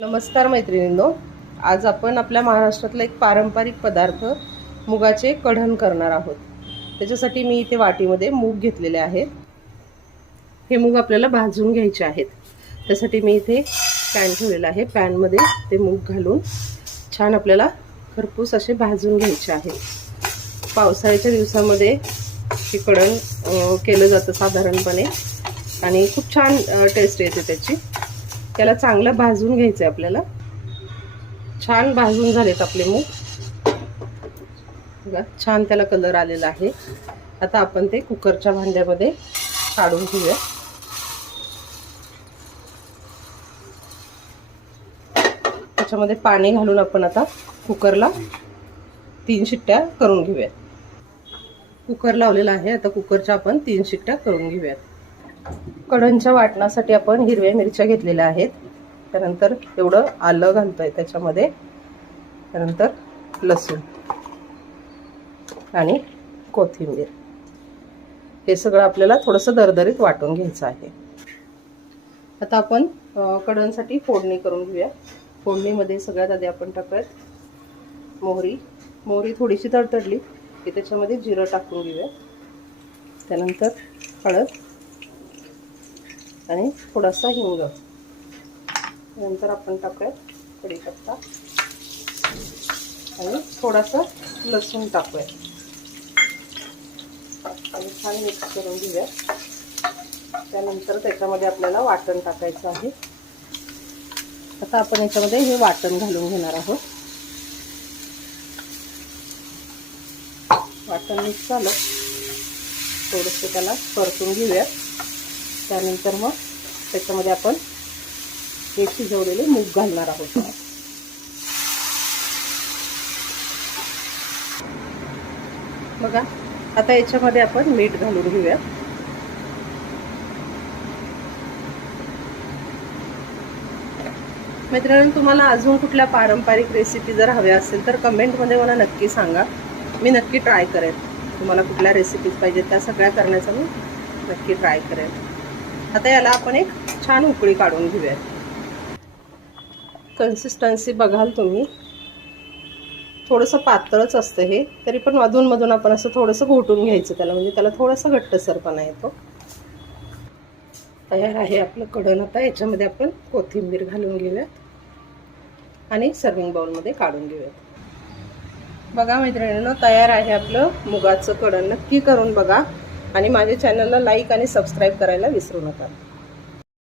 नमस्कार मैत्रिणींनो. आज आपण आपल्या महाराष्ट्रातला एक पारंपरिक पदार्थ मुगाचे कढण करणार आहोत. त्याच्यासाठी मी इथे वाटीमध्ये मूग घेतलेले आहेत. हे मूग आपल्याला भाजून घ्यायचे आहेत. त्यासाठी मी इथे पॅन ठेवलेला आहे. पॅनमध्ये ते मूग घालून छान आपल्याला खरपूस असे भाजून घ्यायचे आहे. पावसाळ्याच्या दिवसामध्ये हे कढण केलं जातं साधारणपणे. आणि खूप छान टेस्ट येते त्याची. त्याला चांगलं भाजून घ्यायचं आहे आपल्याला. छान भाजून झालेत आपले मूग. बघा छान त्याला कलर आलेला आहे. आता आपण ते कुकरच्या भांड्यामध्ये काढून घेऊया. त्याच्यामध्ये पाणी घालून आपण आता कुकरला तीन शिट्ट्या करून घेऊयात. कुकर लावलेला आहे आता कुकरच्या आपण तीन शिट्ट्या करून घेऊयात. कढणच्या वाटणासाठी आपण हिरव्या मिरच्या घेतलेल्या आहेत. त्यानंतर एवढं आलं घालतोय त्याच्यामध्ये. त्यानंतर लसूण आणि कोथिंबीर. हे सगळं आपल्याला थोडंसं दरदरीत वाटून घ्यायचं आहे. आता आपण अं, फोडणी करून घेऊया. फोडणीमध्ये सगळ्यात आधी आपण टाकूयात मोहरी. मोहरी थोडीशी तडतडली की त्याच्यामध्ये जिरं टाकून घेऊया. त्यानंतर हळद. आणि थोडासा हिंग. नंतर आपण टाकूयात कढीपत्ता. आणि थोडासा लसूण टाकूयात. आणि छान मिक्स करून घेऊया त्यानंतर त्याच्यामध्ये आपल्याला वाटण टाकायचं आहे. आता आपण याच्यामध्ये हे वाटण घालून घेणार आहोत. वाटण मिक्स झालं. थोडंसं त्याला परतून घेऊयात. त्यानंतर मग त्याच्यामध्ये आपण हे शिजवलेले मूग घालणार आहोत. बघा आता याच्यामध्ये आपण मीठ घालून घेऊया मित्रांनो तुम्हाला अजून कुठल्या पारंपरिक रेसिपी जर हव्या असेल तर कमेंटमध्ये मला नक्की सांगा. मी नक्की ट्राय करेन. तुम्हाला कुठल्या रेसिपीज पाहिजेत त्या सगळ्या करण्याचा मी नक्की ट्राय करेन. आता याला आपण एक छान उकळी काढून घेऊयात. कन्सिस्टन्सी बघाल तुम्ही. थोडंसं पातळच असतं हे तरी पण मधूनमधून आपण असं थोडंसं घोटून घ्यायचं त्याला म्हणजे त्याला थोडासा घट्टसरपणा येतो. तयार आहे आपलं कडण आता याच्यामध्ये आपण कोथिंबीर घालून घेऊयात आणि सर्विंग बाउलमध्ये काढून घेऊयात. बघा मैत्रिणीनं तयार आहे आपलं मुगाचं कडण नक्की करून बघा. आणि माझ्या चॅनलला लाईक आणि सबस्क्राईब करायला विसरू नका.